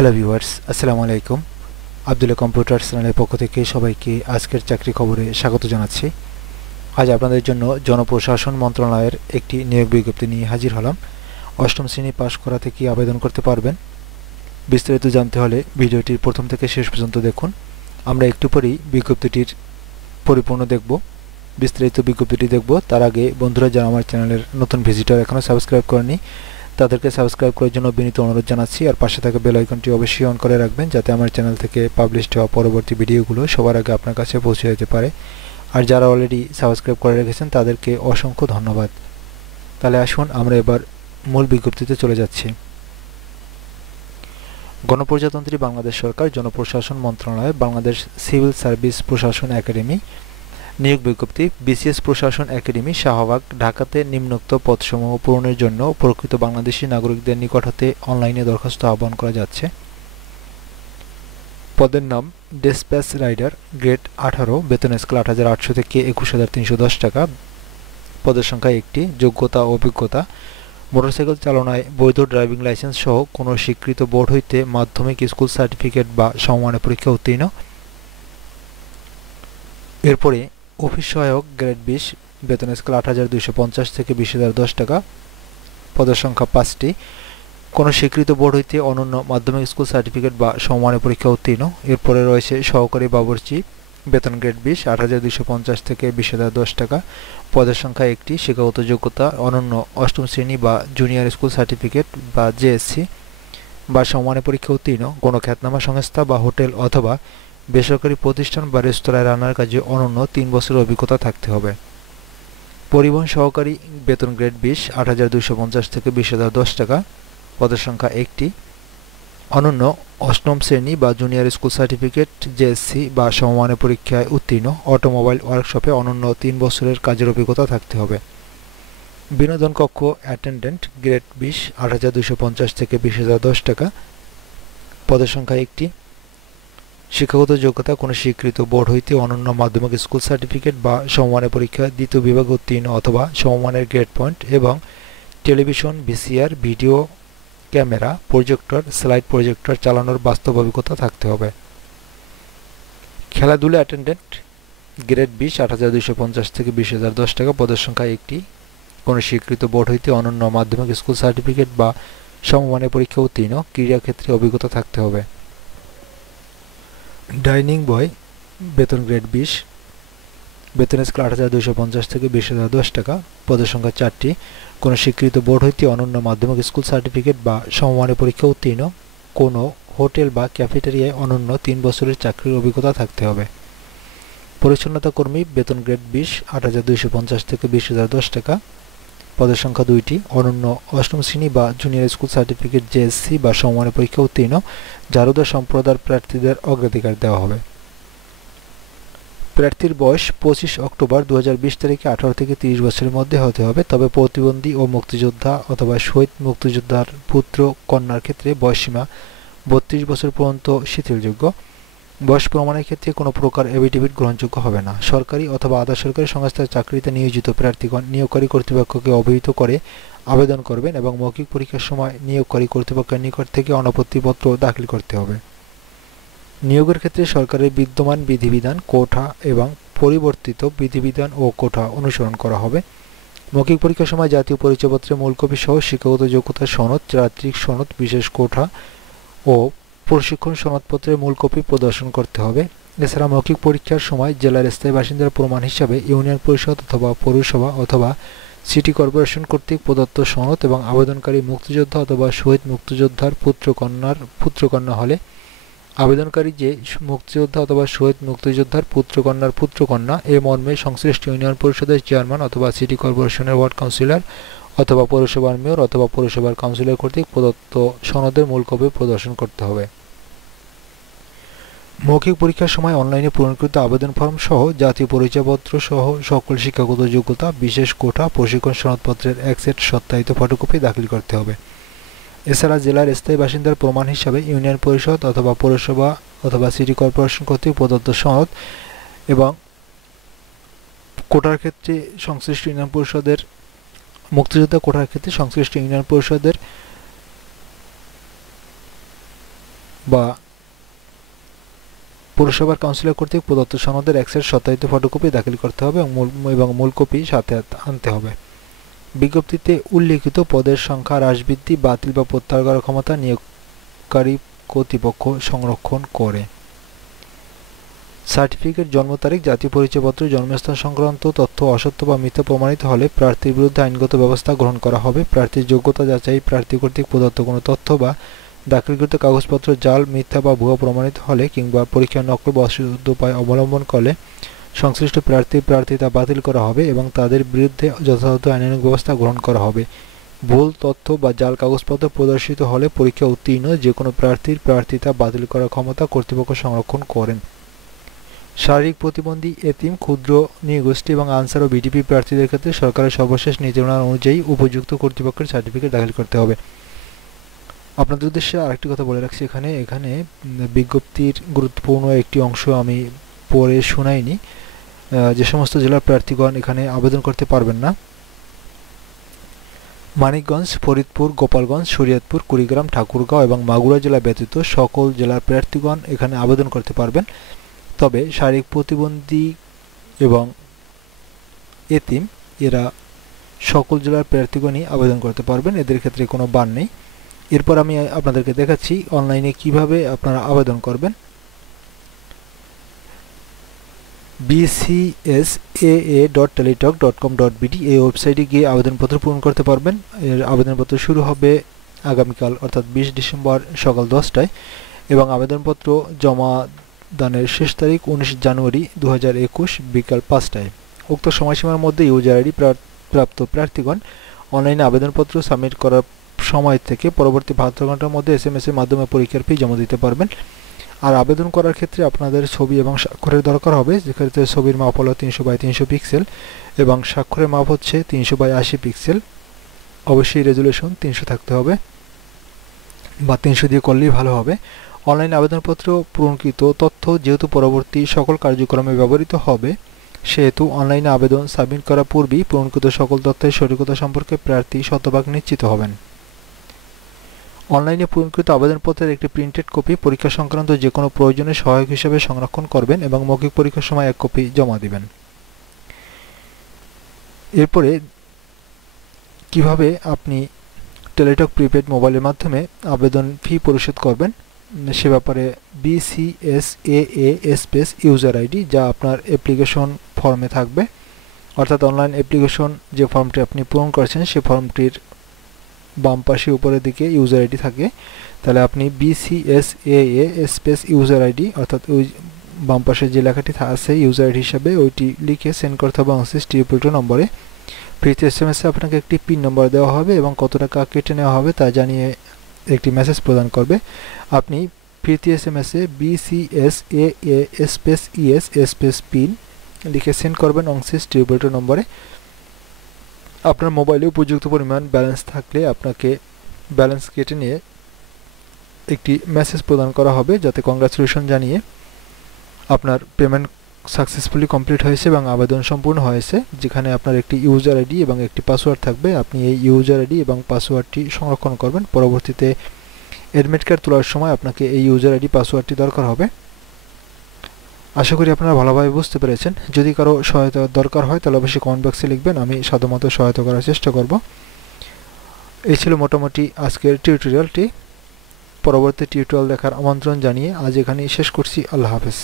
Hello viewers, আসসালামু আলাইকুম। Abdullah computer চ্যানেলের পক্ষ থেকে সবাইকে আজকের চাকরি খবরে স্বাগত জানাচ্ছি। আজ আপনাদের জন্য জনপ্রশাসন মন্ত্রণালয়ের একটি নিয়োগ বিজ্ঞপ্তি নিয়ে হাজির হলাম। অষ্টম শ্রেণী পাশ করা থেকে আবেদন করতে পারবেন। বিস্তারিত জানতে হলে ভিডিওটির প্রথম থেকে শেষ পর্যন্ত দেখুন। আমরা একটু পরেই বিজ্ঞপ্তিটির পরিপূর্ণ দেখব, বিস্তারিত বিজ্ঞপ্তিটি দেখব। তার আগে বন্ধুরা যারা আমার চ্যানেলের নতুন ভিজিটর এখনও সাবস্ক্রাইব করেনি তাদেরকে সাবস্ক্রাইব করার জন্য বিনীত অনুরোধ জানাচ্ছি। আর পাশে থাকা বেল আইকনটি অবশ্যই অন করে রাখবেন যাতে আমার চ্যানেল থেকে পাবলিশড হওয়া পরবর্তী ভিডিওগুলো সবার আগে আপনার কাছে পৌঁছে যেতে পারে। আর যারা অলরেডি সাবস্ক্রাইব করে রেখেছেন তাদেরকে অসংখ্য ধন্যবাদ। তাহলে আসুন আমরা এবার মূল বিজ্ঞপ্তিতে চলে যাচ্ছি। গণপ্রজাতন্ত্রী বাংলাদেশ সরকার জনপ্রশাসন মন্ত্রণালয় বাংলাদেশ সিভিল সার্ভিস প্রশাসন একাডেমি নিয়োগ বিজ্ঞপ্তি। বিসিএস প্রশাসন একাডেমি শাহবাগ, ঢাকাতে নিম্নোক্ত পদসমূহ পূরণের জন্য প্রকৃত বাংলাদেশী নাগরিকদের নিকট হতে অনলাইনে দরখাস্ত আহ্বান করা যাচ্ছে। পদের নাম ডেসপ্যাচ রাইডার, গ্রেড 18, বেতন স্কেল ৮৮০০ থেকে ২১৩১০ টাকা। পদের সংখ্যা ১টি। যোগ্যতা ও অভিজ্ঞতা: মোটরসাইকেল চালনায় বৈধ ড্রাইভিং লাইসেন্স সহ কোনো স্বীকৃত বোর্ড হইতে মাধ্যমিক স্কুল সার্টিফিকেট বা সমমানের পরীক্ষা উত্তীর্ণ। এরপরে অফিস সহায়ক, গ্রেড ২০, বেতন স্কেল ৮২৫০ থেকে ২০০১০ টাকা। পদের সংখ্যা ৫টি। কোনো স্বীকৃত বোর্ড হইতে অনন্য মাধ্যমিক স্কুল সার্টিফিকেট বা সমমানের পরীক্ষা উত্তীর্ণ। এরপরে রয়েছে সহকারী বাবুর্চি, বেতন গ্রেড ২০, ৮২৫০ থেকে ২০০১০ টাকা। পদের সংখ্যা ১টি। শিক্ষাগত যোগ্যতা অনন্য অষ্টম শ্রেণী বা জুনিয়র স্কুল সার্টিফিকেট বা জেএসসি বা সমমানের পরীক্ষা উত্তীর্ণ। কোনো খ্যাতনামা সংস্থা বা হোটেল অথবা বেসরকারি প্রতিষ্ঠান বা রেস্তোরাঁয় রান্নার কাজে অনন্য ৩ বছরের অভিজ্ঞতা থাকতে হবে। পরিবহন সহকারী, বেতন গ্রেড ২০, ৮২৫০ থেকে ২০০১০ টাকা। পদের সংখ্যা ১টি। অনন্য অষ্টম শ্রেণী বা জুনিয়র স্কুল সার্টিফিকেট, জেএসসি বা সমমানের পরীক্ষায় উত্তীর্ণ। অটোমোবাইল ওয়ার্কশপে অনন্য ৩ বছরের কাজের অভিজ্ঞতা থাকতে হবে। বিনোদন কক্ষ অ্যাটেন্ডেন্ট, গ্রেড ২০, ৮২৫০ থেকে ২০০১০ টাকা। পদের সংখ্যা ১টি। শিক্ষাগত যোগ্যতা কোনো স্বীকৃত বোর্ড হইতে অনন্য মাধ্যমিক স্কুল সার্টিফিকেট বা সমমানের পরীক্ষা দ্বিতীয় বিভাগে উত্তীর্ণ অথবা সমমানের গ্রেড পয়েন্ট এবং television, VCR, video camera, projector, slide projector চালানোর বাস্তব অভিজ্ঞতা থাকতে হবে। খেলাধুলা অ্যাটেন্ডেন্ট, গ্রেড ২০, ৮২৫০ থেকে ২০০১০ টাকা। পদের সংখ্যা ১টি। কোনো স্বীকৃত বোর্ড হইতে অনন্য মাধ্যমিক স্কুল সার্টিফিকেট বা সমমানের পরীক্ষা উত্তীর্ণ। ক্রীড়াক্ষেত্রে অভিজ্ঞতা থাকতে হবে। ডাইনিং বয়, বেতন গ্রেড ২০, বেতন স্কেল ৮২৫০ থেকে ২০০১০ টাকা। পদের সংখ্যা ৪টি। কোনো স্বীকৃত বোর্ড হইতে অনন্য মাধ্যমিক স্কুল সার্টিফিকেট বা সমমানের পরীক্ষা উত্তীর্ণ। কোনো হোটেল বা ক্যাফেটেরিয়ায় অনন্য ৩ বছরের চাকরির অভিজ্ঞতা থাকতে হবে। পরিচ্ছন্নতা কর্মী, বেতন গ্রেড ২০, ৮২৫০ থেকে ২০০১০ টাকা। পদের সংখ্যা ২টি। অনন্য অষ্টম শ্রেণী বা জুনিয়র স্কুল সার্টিফিকেট, জেএসসি বা সমমানের পরীক্ষা উত্তীর্ণ। জারুদা সম্প্রদায়ের প্রার্থীদের অগ্রাধিকার দেওয়া হবে। প্রার্থীর বয়স ২৫ অক্টোবর ২০২০ তারিখে ১৮ থেকে ৩০ বছরের মধ্যে হতে হবে। তবে প্রতিবন্ধী ও মুক্তিযোদ্ধা অথবা শহীদ মুক্তিযোদ্ধার পুত্র কন্যার ক্ষেত্রে বয়সসীমা ৩২ বছর পর্যন্ত শিথিলযোগ্য। বয়স প্রমাণের ক্ষেত্রে কোনো প্রকার এফিডেভিট গ্রহণযোগ্য হবে না। সরকারি অথবা আধা সরকারি সংস্থার চাকরিতে নিয়োজিত প্রার্থীগণ নিয়োগকারী কর্তৃপক্ষকে অবহিত করে আবেদন করবেন এবং মৌখিক পরীক্ষার সময় নিয়োগকারী কর্তৃপক্ষের নিকট থেকে অনাপত্তিপত্র দাখিল করতে হবে। নিয়োগের ক্ষেত্রে সরকারের বিদ্যমান বিধিবিধান, কোটা এবং পরিবর্তিত বিধিবিধান ও কোটা অনুসরণ করা হবে। মৌখিক পরীক্ষার সময় জাতীয় পরিচয়পত্রের মূল কপি সহ শিক্ষাগত যোগ্যতার সনদ, চারিত্রিক সনদ, বিশেষ কোটা ও প্রশিক্ষণ সনদপত্রের মূল কপি প্রদর্শন করতে হবে। এছাড়া মৌখিক পরীক্ষার সময় জেলার স্থায়ী বাসিন্দার প্রমাণ হিসাবে ইউনিয়ন পরিষদ অথবা পৌরসভা অথবা সিটি কর্পোরেশন কর্তৃক প্রদত্ত সনদ এবং আবেদনকারী মুক্তিযোদ্ধা অথবা শহীদ মুক্তিযোদ্ধার পুত্রকন্যা হলে আবেদনকারী যে মুক্তিযোদ্ধা অথবা শহীদ মুক্তিযোদ্ধার পুত্রকন্যা এ মর্মে সংশ্লিষ্ট ইউনিয়ন পরিষদের চেয়ারম্যান অথবা সিটি কর্পোরেশনের ওয়ার্ড কাউন্সিলর অথবা পৌরসভার মেয়র অথবা পৌরসভার কাউন্সিলর কর্তৃক প্রদত্ত সনদের মূল কপি প্রদর্শন করতে হবে। মৌখিক পরীক্ষার সময় অনলাইনে পূরণকৃত আবেদন ফর্ম সহ জাতীয় পরিচয়পত্র সহ সকল শিক্ষাগত যোগ্যতা, বিশেষ কোটা, প্রশিক্ষণ সনদপত্রের এক সেট সত্যায়িত ফটোকপি দাখিল করতে হবে। এছাড়া জেলার স্থায়ী বাসিন্দার প্রমাণ হিসাবে ইউনিয়ন পরিষদ অথবা পৌরসভা অথবা সিটি কর্পোরেশন কর্তৃক প্রদত্ত সনদ এবং কোটার ক্ষেত্রে সংশ্লিষ্ট ইউনিয়ন পরিষদের মুক্তিযোদ্ধা কোটার ক্ষেত্রে সংশ্লিষ্ট ইউনিয়ন পরিষদের বা পৌরসভার কাউন্সিলর কর্তৃক প্রদত্ত সনদের এক সেট সত্যায়িত ফটোকপি দাখিল করতে হবে এবং মূল কপি সাথে আনতে হবে। বিজ্ঞপ্তিতে উল্লিখিত পদের সংখ্যা হ্রাস, বৃদ্ধি, বাতিল বা প্রত্যাহার করার ক্ষমতা নিয়োগকারী কর্তৃপক্ষ সংরক্ষণ করে। সার্টিফিকেট, জন্ম তারিখ, জাতীয় পরিচয়পত্র, জন্মস্থান সংক্রান্ত তথ্য অসত্য বা মিথ্যা প্রমাণিত হলে প্রার্থীর বিরুদ্ধে আইনগত ব্যবস্থা গ্রহণ করা হবে। প্রার্থীর যোগ্যতা যাচাই, প্রার্থী কর্তৃক প্রদত্ত কোনো তথ্য বা দাখিলকৃত কাগজপত্র জাল, মিথ্যা বা ভুয়া প্রমাণিত হলে কিংবা পরীক্ষার নকল বা অশুদ্ধ উপায় অবলম্বন করলে সংশ্লিষ্ট প্রার্থিতা বাতিল করা হবে এবং তাদের বিরুদ্ধে যথাযথ আইনানুগ ব্যবস্থা গ্রহণ করা হবে। ভুল তথ্য বা জাল কাগজপত্র প্রদর্শিত হলে পরীক্ষা উত্তীর্ণ যে কোনো প্রার্থীর প্রার্থিতা বাতিল করার ক্ষমতা কর্তৃপক্ষ সংরক্ষণ করেন। শারীরিক প্রতিবন্ধী, এতিম, ক্ষুদ্র নৃগোষ্ঠী এবং আনসার ও বিডিপি প্রার্থীদের ক্ষেত্রে সরকারের সর্বশেষ নির্দেশনা অনুযায়ী উপযুক্ত কর্তৃপক্ষের সার্টিফিকেট দাখিল করতে হবে। আপনাদের উদ্দেশ্যে আরেকটি কথা বলে রাখছি, এখানে বিজ্ঞপ্তির গুরুত্বপূর্ণ একটি অংশ আমি পড়ে শোনাইনি। যে সমস্ত জেলার প্রার্থীগণ এখানে আবেদন করতে পারবেন না: মানিকগঞ্জ, ফরিদপুর, গোপালগঞ্জ, শরীয়তপুর, কুড়িগ্রাম, ঠাকুরগাঁও এবং মাগুরা জেলা ব্যতীত সকল জেলার প্রার্থীগণ এখানে আবেদন করতে পারবেন। তবে শারীরিক প্রতিবন্ধী এবং এতিম এরা সকল জেলার প্রার্থীগণই আবেদন করতে পারবেন, এদের ক্ষেত্রে কোনো বান নেই। এরপর আমি আপনাদেরকে দেখাচ্ছি অনলাইনে কিভাবে আপনারা আবেদন করবেন। bcsaa.teletalk.com.bd এই ওয়েবসাইটে গিয়ে আবেদনপত্র পূরণ করতে পারবেন। এর আবেদনপত্র শুরু হবে আগামীকাল অর্থাৎ 20 ডিসেম্বর সকাল 10টায় এবং আবেদনপত্র জমা দানের শেষ তারিখ 19 জানুয়ারি 2021 বিকাল 5টায়। উক্ত সময়সীমার মধ্যে ইউজার আইডি প্রাপ্ত প্রার্থীগণ অনলাইনে আবেদনপত্র সাবমিট করার সময় থেকে পরবর্তী 72 ঘন্টার মধ্যে SMS এর মাধ্যমে পরীক্ষার ফি জমা দিতে পারবেন। আর আবেদন করার ক্ষেত্রে আপনাদের ছবি এবং স্বাক্ষরের দরকার হবে, যেক্ষেত্রে ছবির মাপ হলো 300x300 পিক্সেল এবং স্বাক্ষরের মাপ হচ্ছে 300x80 পিক্সেল। অবশ্যই রেজুলেশন 300 থাকতে হবে বা 300 দিয়ে করলেই ভালো হবে। অনলাইন আবেদনপত্র পূরণকৃত তথ্য যেহেতু পরবর্তী সকল কার্যক্রমে ব্যবহৃত হবে, সেহেতু অনলাইনে আবেদন সাবমিট করার পূর্বেই পূরণকৃত সকল তথ্যের সঠিকতা সম্পর্কে প্রার্থী শতভাগ নিশ্চিত হবেন। অনলাইনে পূরণকৃত আবেদনপত্রের একটি প্রিন্টেড কপি পরীক্ষা সংক্রান্ত যে কোনো প্রয়োজনে সহায়ক হিসেবে সংরক্ষণ করবেন এবং মৌখিক পরীক্ষার সময় এক কপি জমা দিবেন। এরপরে কিভাবে আপনি টেলিটক প্রিপেড মোবাইলের মাধ্যমে আবেদন ফি পরিশোধ করবেন সে ব্যাপারে BCSAA স্পেস ইউজার আইডি যা আপনার অ্যাপ্লিকেশন ফর্মে থাকবে, অর্থাৎ অনলাইন অ্যাপ্লিকেশন যে ফর্মটি আপনি পূরণ করছেন সেই ফর্মটির বাম পাশে উপরের দিকে ইউজার আইডি থাকে, তাহলে আপনি BCSAA স্পেস ইউজার আইডি অর্থাৎ ওই বাম পাশে যে লেখাটি আছে ইউজার আইডি হিসাবে ওইটি লিখে সেন্ড করতে হবে 2922 নম্বরে। ফ্রিতে SMS এ আপনাকে একটি পিন নম্বর দেওয়া হবে এবং কত টাকা কেটে নেওয়া হবে তা জানিয়ে একটি মেসেজ প্রদান করবে। আপনি ফ্রিতে SMS এ BCSAA space ES space pin লিখে সেন্ড করবেন 2922 নম্বরে। আপনার মোবাইলে উপযুক্ত পরিমাণ ব্যালেন্স থাকলে আপনাকে ব্যালেন্স কেটে নিয়ে একটি মেসেজ প্রদান করা হবে যাতে কংগ্রাচুলেশন জানিয়ে আপনার পেমেন্ট সাকসেসফুলি কমপ্লিট হয়েছে এবং আবেদন সম্পূর্ণ হয়েছে, যেখানে আপনার একটি ইউজার আইডি এবং একটি পাসওয়ার্ড থাকবে। আপনি এই ইউজার আইডি এবং পাসওয়ার্ডটি সংরক্ষণ করবেন, পরবর্তীতে অ্যাডমিট কার্ড তোলার সময় আপনাকে এই ইউজার আইডি পাসওয়ার্ডটি দরকার হবে। আশা করি আপনারা ভালোভাবে বুঝতে পেরেছেন। যদি কারো সহায়তা দরকার হয় তাহলে অবশ্যই কমেন্ট বক্সে লিখবেন, আমি সাধ্যমতো সহায়তা করার চেষ্টা করব। এই ছিল মোটামুটি আজকের টিউটোরিয়ালটি। পরবর্তী টিউটোরিয়াল দেখার আমন্ত্রণ জানিয়ে আজ এখানেই শেষ করছি। আল্লাহ হাফেজ।